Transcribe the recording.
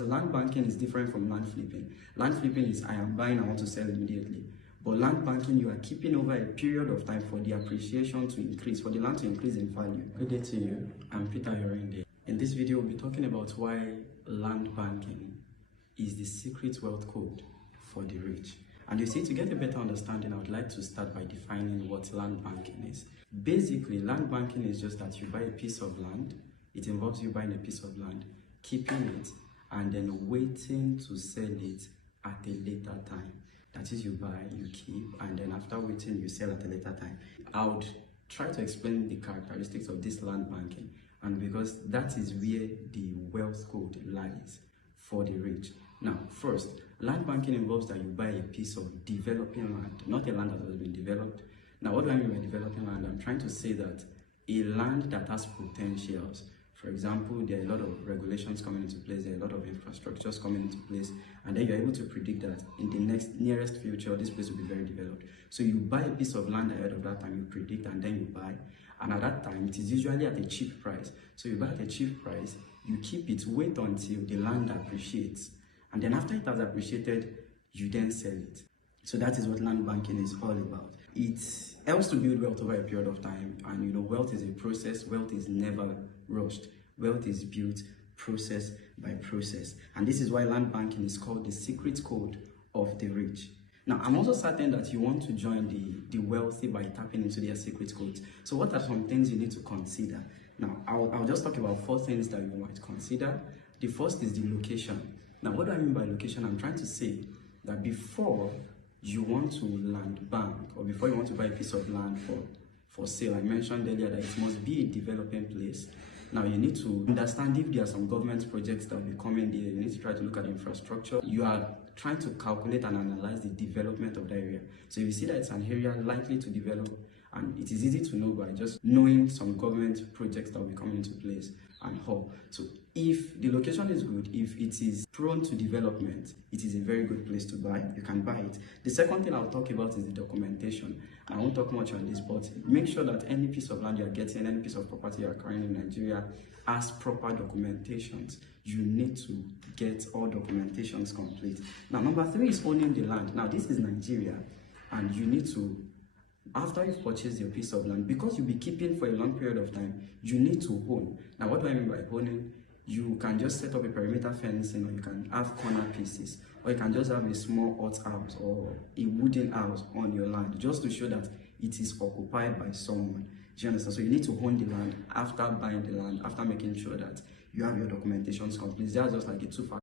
Land banking is different from land flipping. Land flipping is I am buying, I want to sell immediately. But land banking, you are keeping over a period of time for the appreciation to increase, for the land to increase in value. Good day to you. I'm Peter Yorinde. In this video, we'll be talking about why land banking is the secret wealth code for the rich. And you see, to get a better understanding, I would like to start by defining what land banking is. Basically, land banking is just that you buy a piece of land. It involves you buying a piece of land, keeping it, and then waiting to sell it at a later time. That is, you buy, you keep, and then after waiting, you sell at a later time. I would try to explain the characteristics of this land banking, and because that is where the wealth code lies for the rich. Now, first, land banking involves that you buy a piece of developing land, not a land that has been developed. Now, what do I mean by developing land? I'm trying to say that a land that has potentials. For example, there are a lot of regulations coming into place, there are a lot of infrastructures coming into place, and then you're able to predict that in the nearest future, this place will be very developed. So you buy a piece of land ahead of that time, you predict, and then you buy. And at that time, it is usually at a cheap price. So you buy at a cheap price, you keep it, wait until the land appreciates. And then after it has appreciated, you then sell it. So that is what land banking is all about. It helps to build wealth over a period of time, and you know, wealth is a process. Wealth is never rushed. Wealth is built process by process, and this is why land banking is called the secret code of the rich. Now, I'm also certain that you want to join the wealthy by tapping into their secret codes. So what are some things you need to consider? Now, I'll just talk about 4 things that you might consider. The first is the location. Now, what do I mean by location? I'm trying to say that before you want to land bank, or before you want to buy a piece of land for sale, I mentioned earlier that it must be a developing place. Now, you need to understand if there are some government projects that will be coming there. You need to try to look at the infrastructure. You are trying to calculate and analyze the development of the area. So if you see that it's an area likely to develop, and it is easy to know by just knowing some government projects that will be coming into place and how. So if the location is good, if it is prone to development, it is a very good place to buy. You can buy it. The second thing I'll talk about is the documentation. I won't talk much on this, but make sure that any piece of land you're getting, any piece of property you're acquiring in Nigeria has proper documentations. You need to get all documentations complete. Now, number 3 is owning the land. Now, this is Nigeria, and you need to, after you've purchased your piece of land, because you'll be keeping for a long period of time, you need to own. Now, what do I mean by owning? You can just set up a perimeter fencing, or you can have corner pieces, or you can just have a small hut house or a wooden house on your land, just to show that it is occupied by someone. Do you understand? So you need to own the land after buying the land, after making sure that you have your documentations complete. That's just like a 2-factor